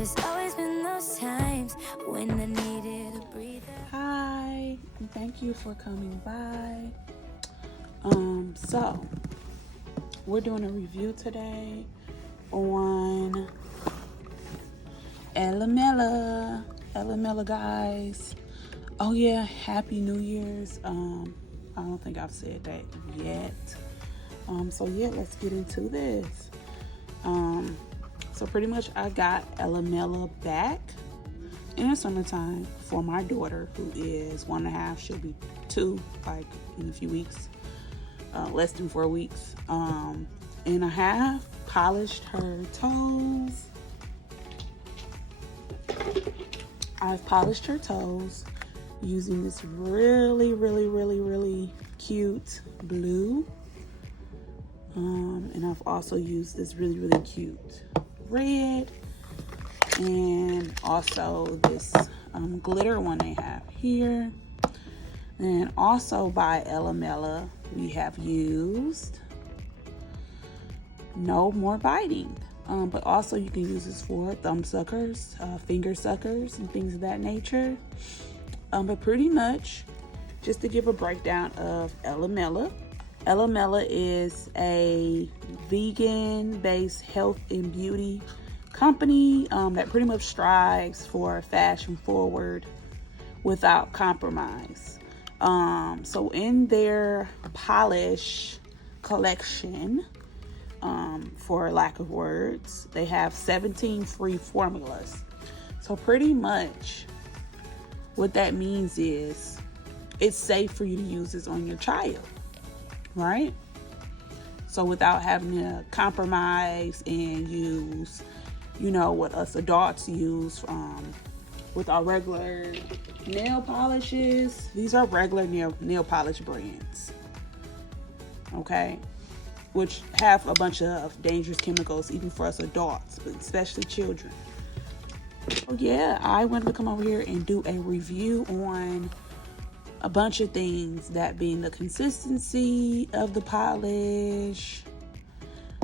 There's always been those times when I needed a breather. Hi, and thank you for coming by. So we're doing a review today on Mila, guys. Oh yeah, Happy New Year's. I don't think I've said that yet. So yeah, let's get into this. So pretty much I got Mila back in the summertime for my daughter, who is 1.5. She'll be 2, like in a few weeks, less than 4 weeks. And I have polished her toes. I've polished her toes using this really cute blue. And I've also used this really cute red, and also this glitter one they have here. And also by Mila, we have used No More Biting. But also you can use this for thumb suckers, finger suckers, and things of that nature. But pretty much, just to give a breakdown of Mila. Mila is a vegan-based health and beauty company that pretty much strives for fashion forward without compromise. So in their polish collection, for lack of words, they have 17 free formulas. So pretty much what that means is it's safe for you to use this on your child, right? So without having to compromise and use, what us adults use with our regular nail polishes. These are regular nail polish brands, okay? Which have a bunch of dangerous chemicals, even for us adults, but especially children. So yeah, I wanted to come over here and do a review on a bunch of things, that being the consistency of the polish,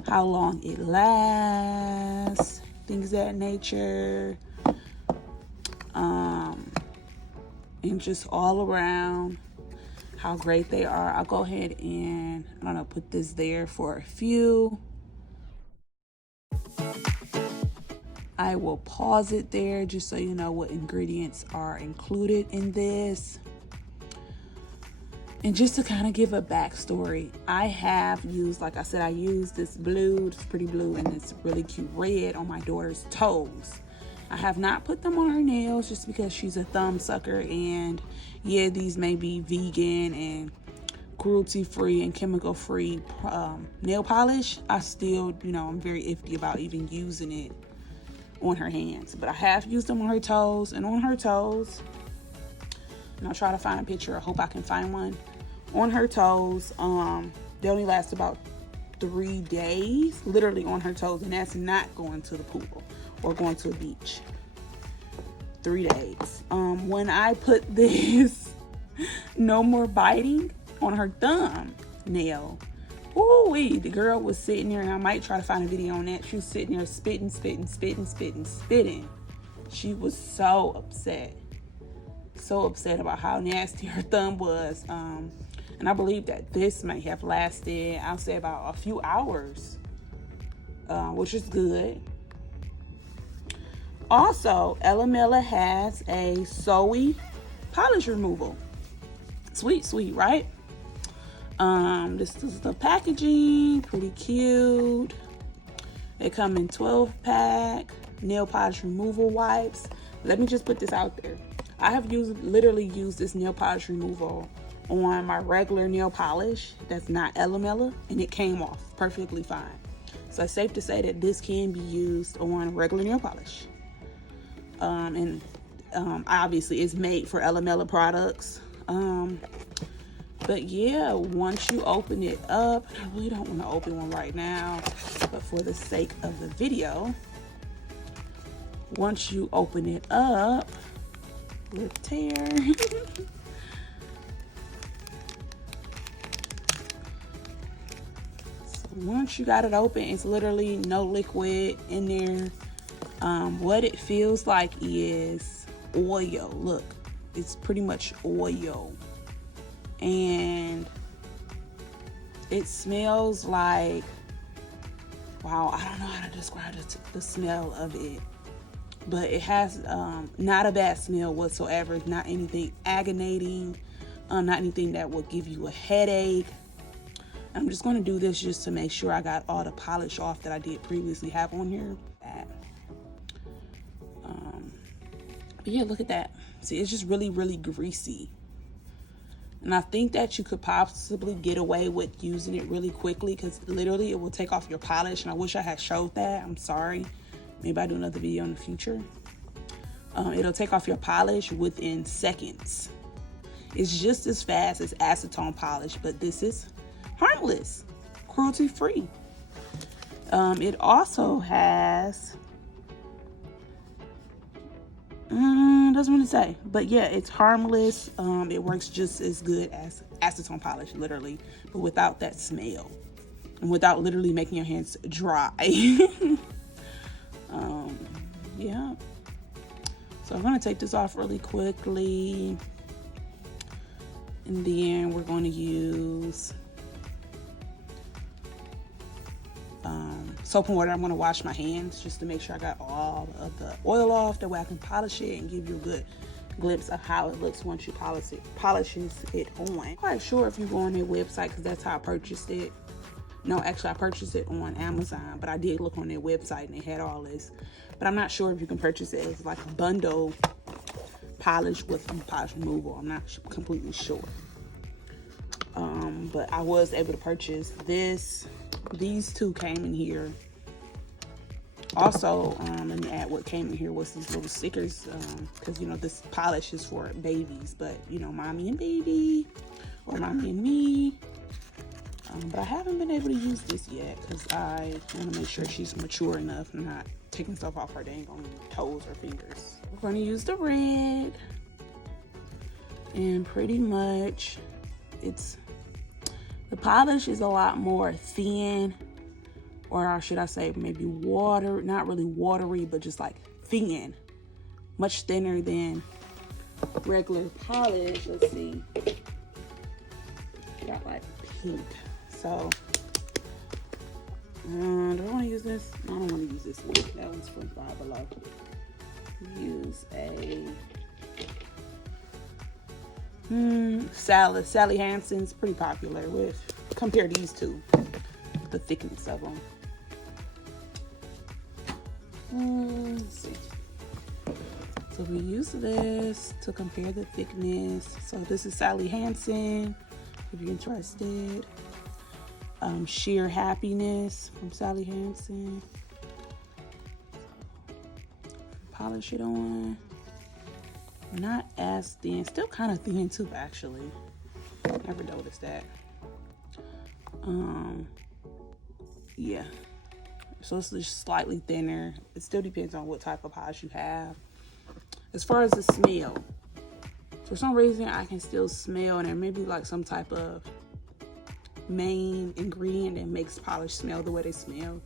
how long it lasts, things of that nature, and just all around how great they are. I'll go ahead and, put this there for a few. I will pause it there just so you know what ingredients are included in this. And just to kind of give a backstory, I have used, like I said, I used this blue, this pretty blue, and this really cute red on my daughter's toes. I have not put them on her nails just because she's a thumb sucker, and yeah, these may be vegan and cruelty-free and chemical-free nail polish. I still, I'm very iffy about even using it on her hands. But I have used them on her toes, and on her toes, and I'll try to find a picture. I hope I can find one. On her toes, they only last about 3 days, literally on her toes, and that's not going to the pool or going to a beach. 3 days. When I put this No More Biting on her thumb nail, ooh-wee, the girl was sitting there, and I might try to find a video on that. She was sitting there spitting. She was so upset about how nasty her thumb was. And I believe that this may have lasted, I'll say, about a few hours, which is good. Also, Mila has a soy polish removal. Sweet, right? This is the packaging, pretty cute. They come in 12-pack nail polish removal wipes. Let me just put this out there. I have literally used this nail polish removal on my regular nail polish that's not Mila, and it came off perfectly fine. So it's safe to say that this can be used on regular nail polish. And obviously it's made for Mila products. But yeah, once you open it up, I really don't want to open one right now, but for the sake of the video, once you open it up, lip tear. So once you got it open, it's literally no liquid in there. What it feels like is oil. Look, it's pretty much oil. And it smells like, wow, I don't know how to describe the smell of it. But it has not a bad smell whatsoever. It's not anything aggravating, not anything that will give you a headache. I'm just going to do this just to make sure I got all the polish off that I did previously have on here. But yeah, look at that. See, it's just really, really greasy. And I think that you could possibly get away with using it really quickly because literally it will take off your polish. And I wish I had showed that. I'm sorry. Maybe I'll do another video in the future. It'll take off your polish within seconds. It's just as fast as acetone polish, but this is harmless, cruelty free. It also has, doesn't really say, but yeah, it's harmless. It works just as good as acetone polish, literally, but without that smell and without literally making your hands dry. Yeah. So I'm going to take this off really quickly. And then we're going to use soap and water. I'm going to wash my hands just to make sure I got all of the oil off. That way I can polish it and give you a good glimpse of how it looks once you polishes it on. I'm quite sure if you go on their website because that's how I purchased it. No, actually I purchased it on Amazon, but I did look on their website and they had all this. But I'm not sure if you can purchase it as like a bundle polish with polish removal. I'm not completely sure. But I was able to purchase this. These two came in here. Also, let me add what came in here was these little stickers. Because, you know, this polish is for babies. But, you know, mommy and baby. Or mommy and me. But I haven't been able to use this yet. Because I want to make sure she's mature enough and not taking stuff off her dang on toes or fingers. We're going to use the red. And pretty much the polish is a lot more thin, or should I say maybe water, not really watery, but just like thin, much thinner than regular polish. Let's see, got like pink. So do I want to use this? No, I don't want to use this one. That one's from Five Below. Use a Sally Hansen's pretty popular with, compare these two, the thickness of them. Let's see. So we use this to compare the thickness. So this is Sally Hansen, if you're interested. Sheer Happiness from Sally Hansen. Polish it on. Not as thin, still kind of thin too, actually. Never noticed that. Yeah. So it's just slightly thinner. It still depends on what type of polish you have. As far as the smell, for some reason I can still smell, and there may be like some type of main ingredient that makes polish smell the way they smell,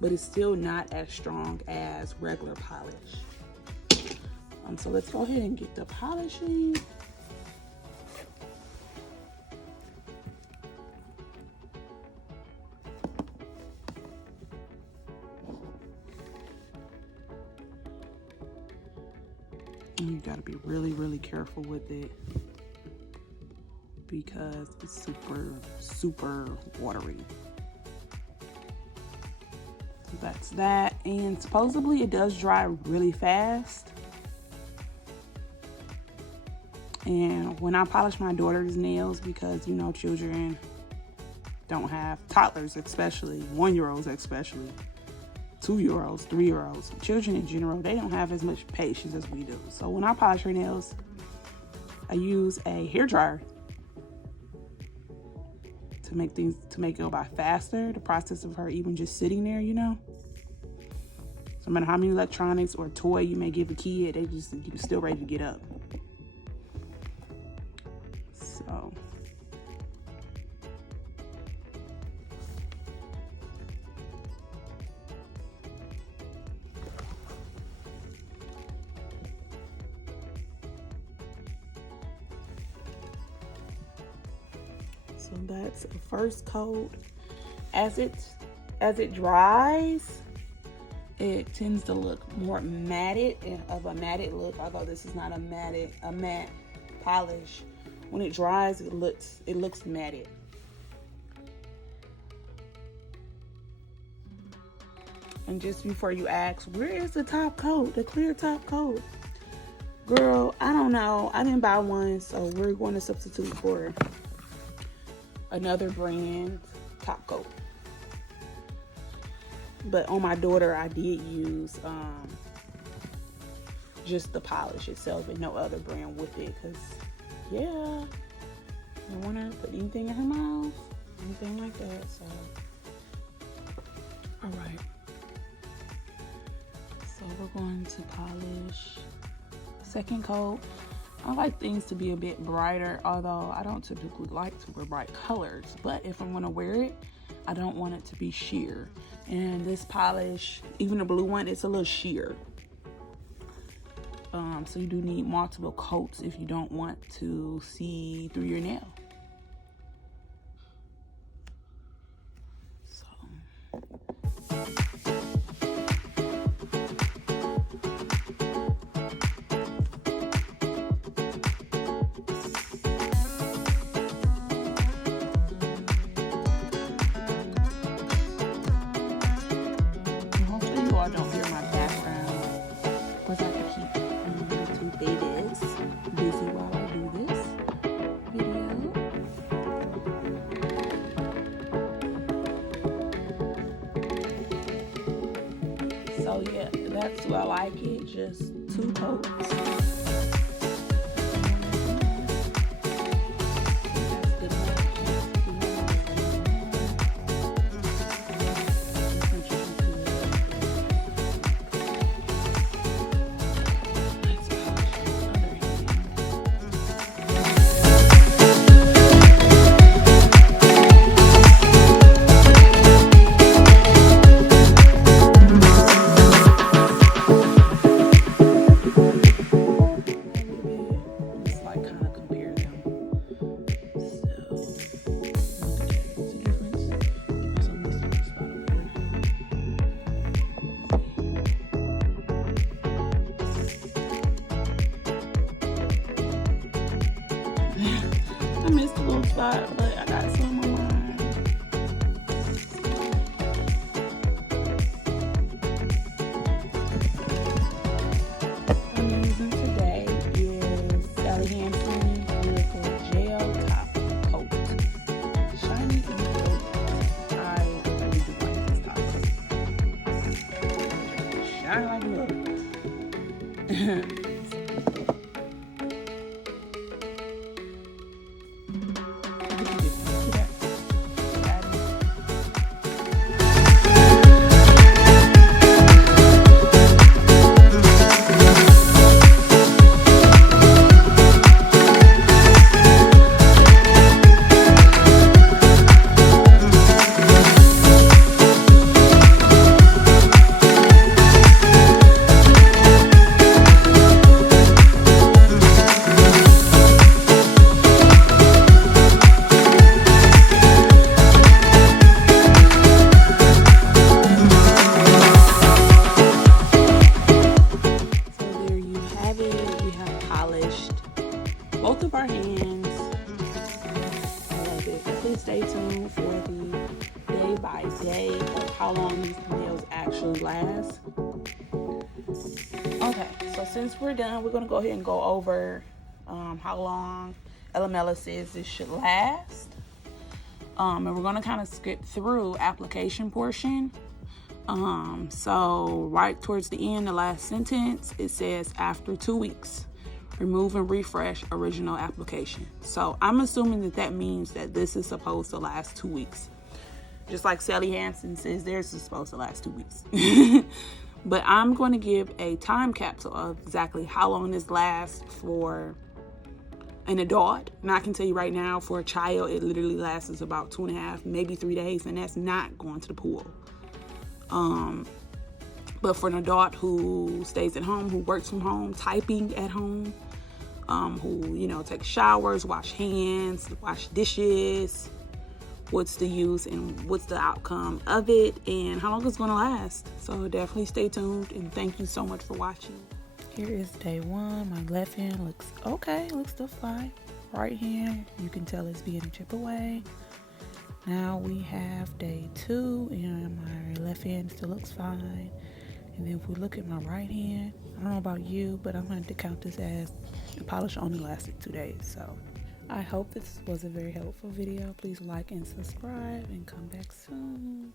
but it's still not as strong as regular polish. So let's go ahead and get the polishing. And you gotta be really, really careful with it because it's super, super watery. So that's that. And supposedly it does dry really fast. And when I polish my daughter's nails, because, you know, children don't have, toddlers especially, 1-year-olds especially, 2-year-olds, 3-year-olds, children in general, they don't have as much patience as we do. So when I polish her nails, I use a hair dryer to make it go by faster. The process of her even just sitting there, you know. So no matter how many electronics or toy you may give a kid, you're still ready to get up. So So that's the first coat. As it dries, it tends to look more matted and of a matted look, although this is not a matte polish. When it dries, it looks matted. And just before you ask, where is the top coat, the clear top coat? Girl, I don't know. I didn't buy one, so we're going to substitute for another brand top coat. But on my daughter, I did use just the polish itself and no other brand with it, because yeah, I don't want to put anything in her mouth, anything like that. So all right, so we're going to polish second coat. I like things to be a bit brighter, although I don't typically like to wear bright colors, but if I'm going to wear it, I don't want it to be sheer. And this polish, even the blue one, it's a little sheer. So you do need multiple coats if you don't want to see through your nail. Don't hear my background because I have to keep my two babies busy while I do this video. So yeah, that's why I like it. Just 2 coats. I missed a little spot, but I got some on mine. What I'm using today is Sally Hansen's Miracle Gel Top Coat. Shiny and coat. I really do like this top coat. Shine like milk. Both of our hands. I love it. Please stay tuned for the day by day of how long these nails actually last. Okay, so since we're done, we're going to go ahead and go over how long Mila says this should last. And we're going to kind of skip through application portion. So right towards the end, the last sentence, it says after 2 weeks. Remove and refresh original application. So I'm assuming that means that this is supposed to last 2 weeks. Just like Sally Hansen says theirs is supposed to last 2 weeks. But I'm going to give a time capsule of exactly how long this lasts for an adult. And I can tell you right now, for a child, it literally lasts about 2.5, maybe 3 days. And that's not going to the pool. But for an adult who stays at home, who works from home, typing at home, who, takes showers, wash hands, wash dishes, what's the use and what's the outcome of it and how long it's going to last. So definitely stay tuned, and thank you so much for watching. Here is day 1. My left hand looks okay, looks still fine. Right hand, you can tell it's beginning to chip away. Now we have day 2, and my left hand still looks fine. And then if we look at my right hand, I don't know about you, but I'm going to count this as the polish only lasted 2 days. So I hope this was a very helpful video. Please like and subscribe and come back soon.